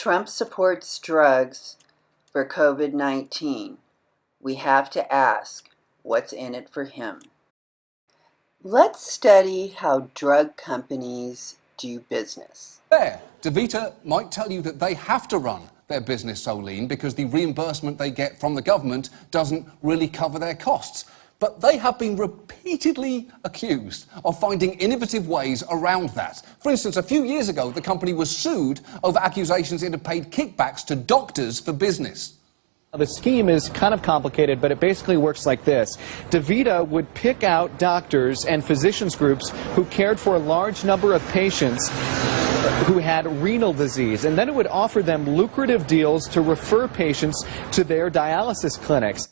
Trump supports drugs for COVID-19. We have to ask, what's in it for him? Let's study how drug companies do business. There, DaVita might tell you that they have to run their business so lean because the reimbursement they get from the government doesn't really cover their costs. But they have been repeatedly accused of finding innovative ways around that. For instance, a few years ago, the company was sued over accusations it had paid kickbacks to doctors for business. The scheme is kind of complicated, but it basically works like this. DaVita would pick out doctors and physicians groups who cared for a large number of patients who had renal disease, and then it would offer them lucrative deals to refer patients to their dialysis clinics.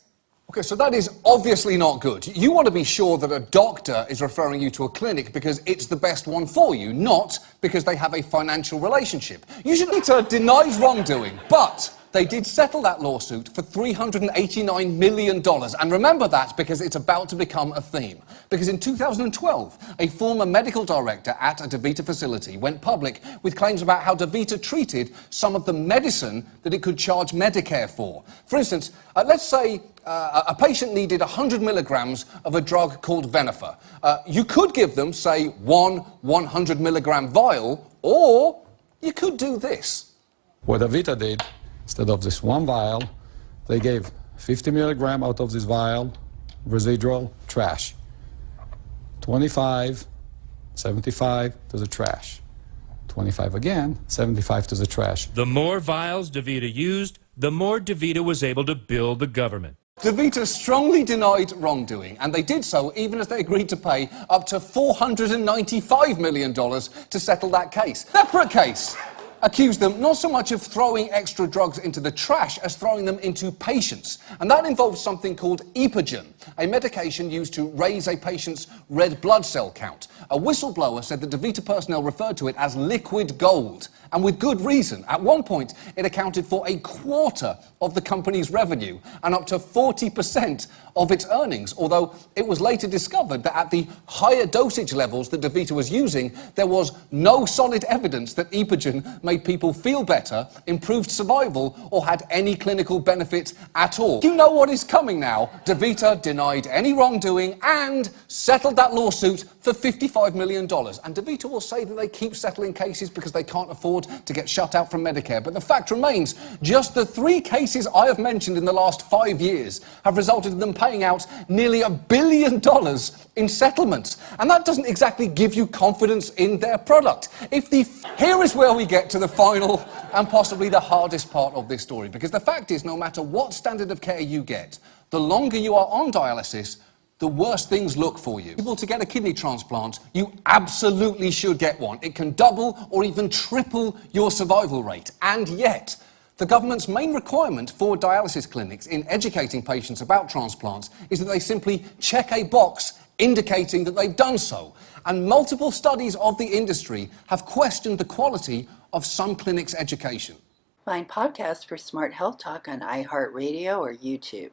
Okay, so that is obviously not good. You want to be sure that a doctor is referring you to a clinic because it's the best one for you, not because they have a financial relationship. Usually it denies wrongdoing, but they did settle that lawsuit for $389 million. And remember that because it's about to become a theme. Because in 2012, a former medical director at a DaVita facility went public with claims about how DaVita treated some of the medicine that it could charge Medicare for. For instance, let's say a patient needed 100 milligrams of a drug called Venofer. You could give them, say, one 100 milligram vial, or you could do this. What DaVita did, instead of this one vial, they gave 50 milligram out of this vial, residual, trash. 25, 75 to the trash. 25 again, 75 to the trash. The more vials DaVita used, the more DaVita was able to bill the government. DaVita strongly denied wrongdoing, and they did so even as they agreed to pay up to $495 million to settle that case. Separate case accused them not so much of throwing extra drugs into the trash as throwing them into patients. And that involves something called Epogen, a medication used to raise a patient's red blood cell count. A whistleblower said that DaVita personnel referred to it as liquid gold, and with good reason. At one point, it accounted for a quarter of the company's revenue and up to 40% of its earnings, although it was later discovered that at the higher dosage levels that DaVita was using, there was no solid evidence that Epogen made people feel better, improved survival, or had any clinical benefit at all. You know what is coming now. DaVita denied any wrongdoing and settled that lawsuit for $55 million. And DaVita will say that they keep settling cases because they can't afford to get shut out from Medicare. But the fact remains, just the 3 cases I have mentioned in the last 5 years have resulted in them paying out nearly $1 billion in settlements. And that doesn't exactly give you confidence in their product. Here is where we get to the final and possibly the hardest part of this story. Because the fact is, no matter what standard of care you get, the longer you are on dialysis, the worse things look for you. Able to get a kidney transplant, you absolutely should get one. It can double or even triple your survival rate. And yet, the government's main requirement for dialysis clinics in educating patients about transplants is that they simply check a box indicating that they've done so. And multiple studies of the industry have questioned the quality of some clinics' education. Find podcasts for Smart Health Talk on iHeartRadio or YouTube.